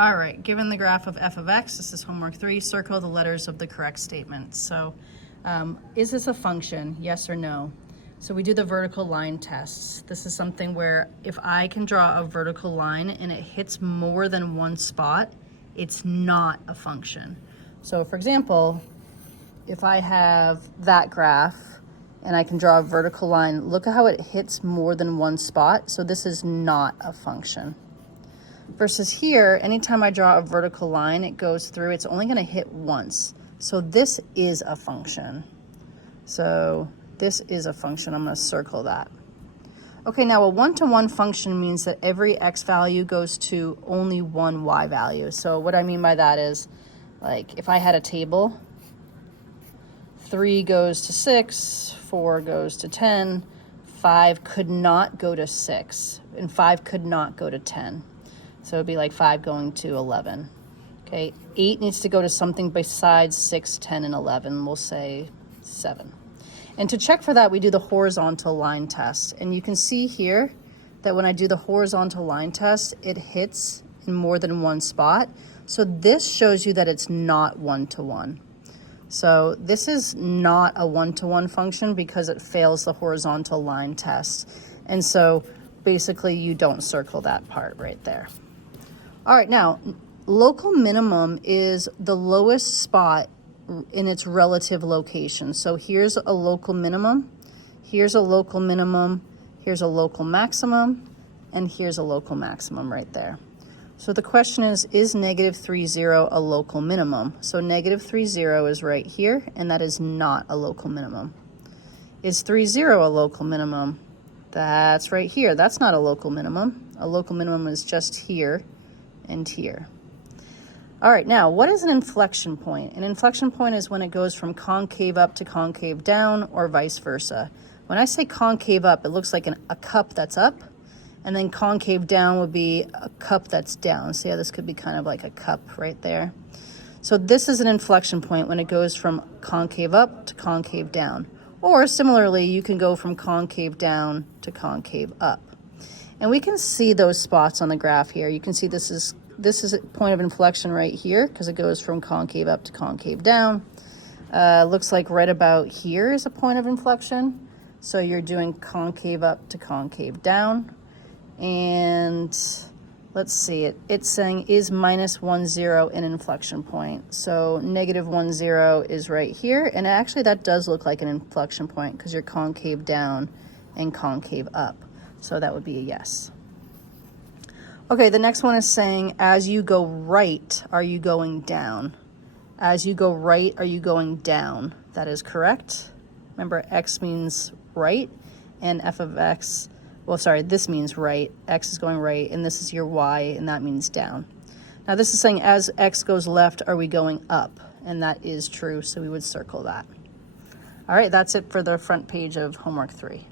All right, given the graph of f of x, this is homework 3, circle the letters of the correct statement. So is this a function, yes or no? So we do the vertical line tests. This is something where if I can draw a vertical line and it hits more than one spot, it's not a function. So for example, if I have that graph and I can draw a vertical line, look at how it hits more than one spot. So this is not a function. Versus here, anytime I draw a vertical line, it goes through, it's only gonna hit once. So this is a function. So this is a function, I'm gonna circle that. Okay, now a one-to-one function means that every x value goes to only one y value. So what I mean by that is, like if I had a table, 3 goes to 6, 4 goes to 10, 5 could not go to 6, and 5 could not go to 10. So it'd be like 5 going to 11. Okay, 8 needs to go to something besides 6, 10, and 11. We'll say 7. And to check for that, we do the horizontal line test. And you can see here that when I do the horizontal line test, it hits in more than one spot. So this shows you that it's not one-to-one. So this is not a one-to-one function because it fails the horizontal line test. And so basically you don't circle that part right there. All right, now, local minimum is the lowest spot in its relative location. So here's a local minimum, here's a local minimum, here's a local maximum, and here's a local maximum right there. So the question is negative 3, 0 a local minimum? So negative 3, 0 is right here, and that is not a local minimum. Is 3, 0 a local minimum? That's right here. That's not a local minimum. A local minimum is just here and here. All right, now what is an inflection point? An inflection point is when it goes from concave up to concave down or vice versa. When I say concave up, it looks like a cup that's up, and then concave down would be a cup that's down. So yeah, this could be kind of like a cup right there. So this is an inflection point when it goes from concave up to concave down. Or similarly, you can go from concave down to concave up. And we can see those spots on the graph here. You can see this is a point of inflection right here because it goes from concave up to concave down. Looks like right about here is a point of inflection. So you're doing concave up to concave down. And let's see, it's saying is minus 1, 0 an inflection point. So negative 1, 0 is right here. And actually that does look like an inflection point because you're concave down and concave up. So that would be a yes. Okay, the next one is saying, as you go right, are you going down? As you go right, are you going down? That is correct. Remember, x means right, and f of x, well, sorry, this means right. X is going right, and this is your y, and that means down. Now, this is saying, as x goes left, are we going up? And that is true, so we would circle that. All right, that's it for the front page of homework 3.